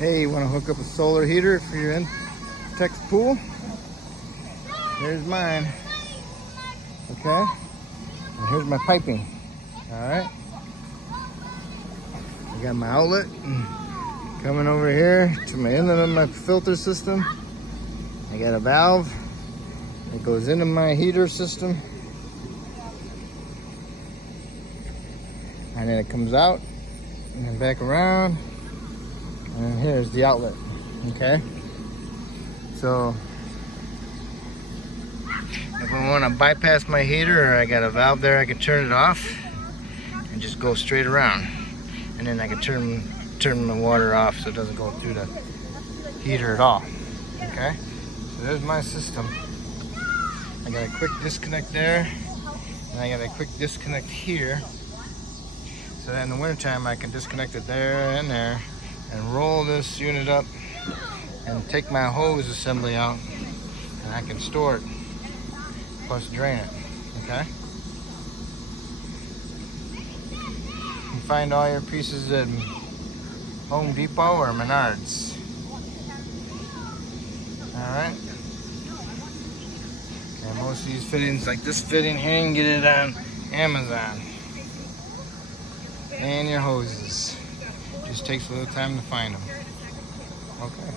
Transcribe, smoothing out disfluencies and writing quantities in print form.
Hey, you want to hook up a solar heater for your Intex pool? Here's mine. Okay? And here's my piping. Alright? I got my outlet coming over here to my inlet of my filter system. I got a valve that goes into my heater system. And then it comes out and then back around. And here's the outlet, okay? So, if I want to bypass my heater or I got a valve there, I can turn it off and just go straight around. And then I can turn the water off so it doesn't go through the heater at all, okay? So there's my system. I got a quick disconnect there, and I got a quick disconnect here. So that in the wintertime I can disconnect it there and there, and roll this unit up and take my hose assembly out, and I can store it plus drain it. Okay, you can find all your pieces at Home Depot or Menards. All right, and most of these fittings, like this fitting here, you can get it on Amazon. And your hoses. Just takes a little time to find them. Okay.